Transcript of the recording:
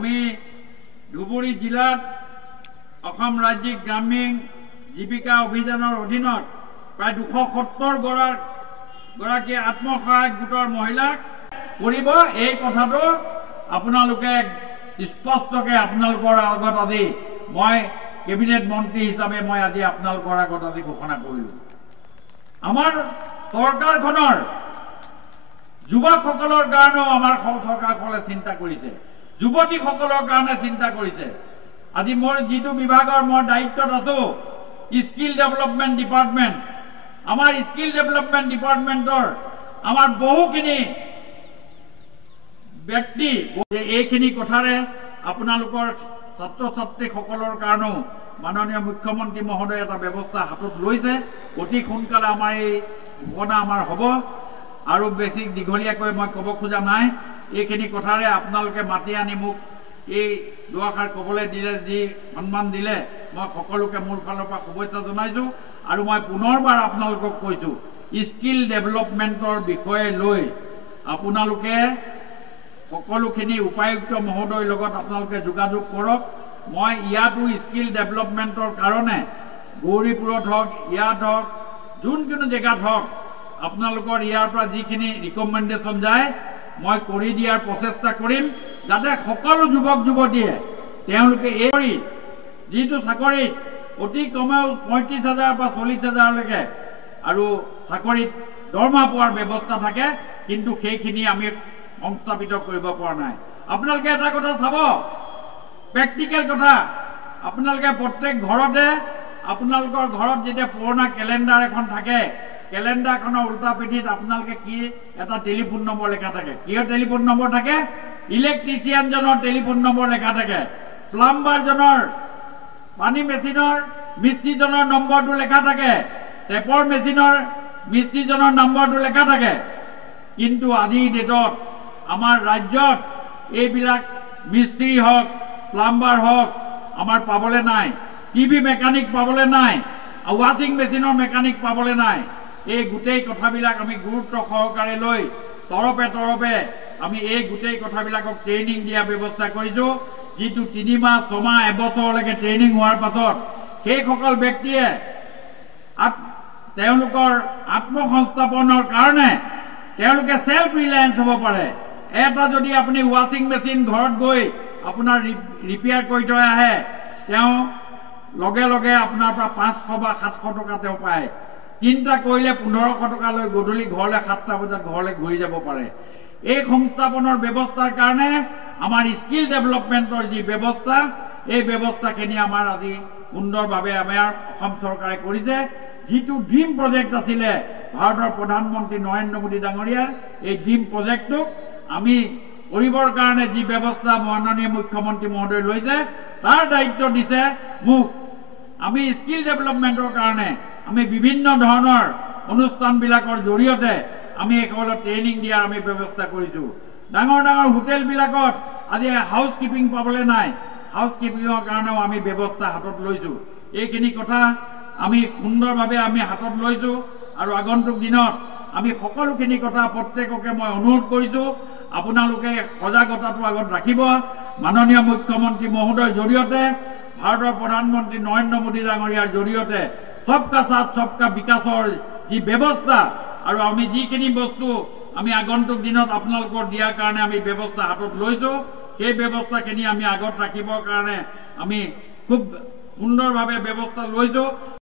আমি ধুবুৰী জিলাত অসম ৰাজ্যিক গ্ৰামীণ জীৱিকা অভিযানৰ অধীনত প্ৰায় 270 গৰাকী আত্মসহায়ক গোটৰ মহিলাক কৰিব। এই কথাটো আপোনালোকে স্পষ্টকৈ আপোনালোকৰ আগত আজি মই কেবিনেট মন্ত্ৰী হিচাপে মই আজি আপোনালোকৰ আগত আজি ঘোষণা কৰিলোঁ। আমাৰ চৰকাৰখনৰ যুৱকসকলৰ কাৰণেও আমাৰ চৰকাৰখনে চিন্তা কৰিছে, যুৱতীসকলৰ কাৰণে চিন্তা কৰিছে। আজি মোৰ যিটো বিভাগৰ মই দায়িত্বত আছোঁ, স্কিল ডেভেলপমেণ্ট ডিপাৰ্টমেণ্ট, আমাৰ স্কিল ডেভেলপমেণ্ট ডিপাৰ্টমেণ্টৰ আমাৰ বহুখিনি ব্যক্তি এইখিনি কথাৰে আপোনালোকৰ ছাত্ৰ ছাত্ৰীসকলৰ কাৰণেও মাননীয় মুখ্যমন্ত্ৰী মহোদয়ে এটা ব্যৱস্থা হাতত লৈছে। অতি সোনকালে আমাৰ এই ঘটনা আমাৰ হ'ব আৰু বেছি দীঘলীয়াকৈ মই ক'ব খোজা নাই। এইখিনি কথাৰে আপোনালোকে মাতি আনি মোক এই দুআষাৰ ক'বলৈ দিলে, যি সন্মান দিলে, মই সকলোকে মোৰ ফালৰ পৰা শুভেচ্ছা জনাইছোঁ। আৰু মই পুনৰবাৰ আপোনালোকক কৈছোঁ, স্কিল ডেভেলপমেণ্টৰ বিষয়ে লৈ আপোনালোকে সকলোখিনি উপায়ুক্ত মহোদয়ৰ লগত আপোনালোকে যোগাযোগ কৰক। মই ইয়াতো স্কিল ডেভেলপমেণ্টৰ কাৰণে গৌৰীপুৰত হওক, ইয়াত হওক, যোন কোনো জেগাত হওক, আপোনালোকৰ ইয়াৰ পৰা যিখিনি ৰিকমেণ্ডেশ্যন যায় মই কৰি দিয়াৰ প্ৰচেষ্টা কৰিম, যাতে সকলো যুৱক যুৱতীয়ে তেওঁলোকে এই যিটো চাকৰিত অতি কমেও 35,000 বা 40,000লৈকে আৰু চাকৰিত দৰমহা পোৱাৰ ব্যৱস্থা থাকে, কিন্তু সেইখিনি আমি সংস্থাপিত কৰিব পৰা নাই। আপোনালোকে এটা কথা চাব, প্ৰেক্টিকেল কথা, আপোনালোকে প্ৰত্যেক ঘৰতে আপোনালোকৰ ঘৰত যেতিয়া পুৰণা কেলেণ্ডাৰ এখন থাকে, কেলেণ্ডাৰখনৰ উল্টা পিঠিত আপোনালোকে কি এটা টেলিফোন নম্বৰ লেখা থাকে। কিয় টেলিফোন নম্বৰ থাকে? ইলেক্ট্ৰিচিয়ানজনৰ টেলিফোন নম্বৰ লেখা থাকে, প্লাম্বাৰজনৰ, পানী মেচিনৰ মিস্ত্ৰীজনৰ নম্বৰটো লেখা থাকে, টেপৰ মেচিনৰ মিস্ত্ৰীজনৰ নম্বৰটো লেখা থাকে। কিন্তু আজিৰ ডেটত আমাৰ ৰাজ্যত এইবিলাক মিস্ত্ৰী হওক, প্লাম্বাৰ হওক আমাৰ পাবলৈ নাই, টিভি মেকানিক পাবলৈ নাই, ৱাশ্বিং মেচিনৰ মেকানিক পাবলৈ নাই। এই গোটেই কথাবিলাক আমি গুৰুত্ব সহকাৰে লৈ তৰপে তৰপে আমি এই গোটেই কথাবিলাকক ট্ৰেইনিং দিয়া ব্যৱস্থা কৰিছোঁ। যিটো 3 মাহ 6 মাহ এবছৰলৈকে ট্ৰেইনিং হোৱাৰ পাছত সেইসকল ব্যক্তিয়ে তেওঁলোকৰ আত্মসংস্থাপনৰ কাৰণে তেওঁলোকে সেলফ ৰিলায়েন্স হ'ব পাৰে। এটা যদি আপুনি ৱাশ্বিং মেচিন ঘৰত গৈ আপোনাৰ ৰিপেয়াৰ কৰি থৈ আহে, তেওঁ লগে লগে আপোনাৰ পৰা 500 বা 700 টকা তেওঁ পায়। 3টা কৰিলে 1500 টকা লৈ গধূলি ঘৰলৈ 7টা বজাত ঘৰলৈ ঘূৰি যাব পাৰে। এই সংস্থাপনৰ ব্যৱস্থাৰ কাৰণে আমাৰ স্কিল ডেভেলপমেণ্টৰ যি ব্যৱস্থা, এই ব্যৱস্থাখিনি আমাৰ আজি সুন্দৰভাৱে আমাৰ অসম চৰকাৰে কৰিছে। যিটো ড্ৰিম প্ৰজেক্ট আছিলে ভাৰতৰ প্ৰধানমন্ত্ৰী নৰেন্দ্ৰ মোদী ডাঙৰীয়াৰ, এই ড্ৰিম প্ৰজেক্টটোক আমি কৰিবৰ কাৰণে যি ব্যৱস্থা মাননীয় মুখ্যমন্ত্ৰী মহোদয় লৈছে, তাৰ দায়িত্ব দিছে মোক। আমি স্কিল ডেভেলপমেণ্টৰ কাৰণে আমি বিভিন্ন ধৰণৰ অনুষ্ঠানবিলাকৰ জৰিয়তে আমি এইসকলক ট্ৰেইনিং দিয়াৰ আমি ব্যৱস্থা কৰিছোঁ। ডাঙৰ ডাঙৰ হোটেলবিলাকত আজি হাউচ কিপিং পাবলৈ নাই, হাউচ কিপিঙৰ কাৰণেও আমি ব্যৱস্থা হাতত লৈছোঁ। এইখিনি কথা আমি সুন্দৰভাৱে আমি হাতত লৈছোঁ আৰু আগন্তুক দিনত আমি সকলোখিনি কথা প্ৰত্যেককে মই অনুৰোধ কৰিছোঁ, আপোনালোকে সজাগতাটো আগত ৰাখিব। মাননীয় মুখ্যমন্ত্ৰী মহোদয়ৰ জৰিয়তে, ভাৰতৰ প্ৰধানমন্ত্ৰী নৰেন্দ্ৰ মোদী ডাঙৰীয়াৰ জৰিয়তে সবকা সাথ সবকা বিকাশৰ যি ব্যৱস্থা আৰু আমি যিখিনি বস্তু আমি আগন্তুক দিনত আপোনালোকৰ দিয়াৰ কাৰণে আমি ব্যৱস্থা হাতত লৈছোঁ, সেই ব্যৱস্থাখিনি আমি আগত ৰাখিবৰ কাৰণে আমি খুব সুন্দৰভাৱে ব্যৱস্থা লৈছোঁ।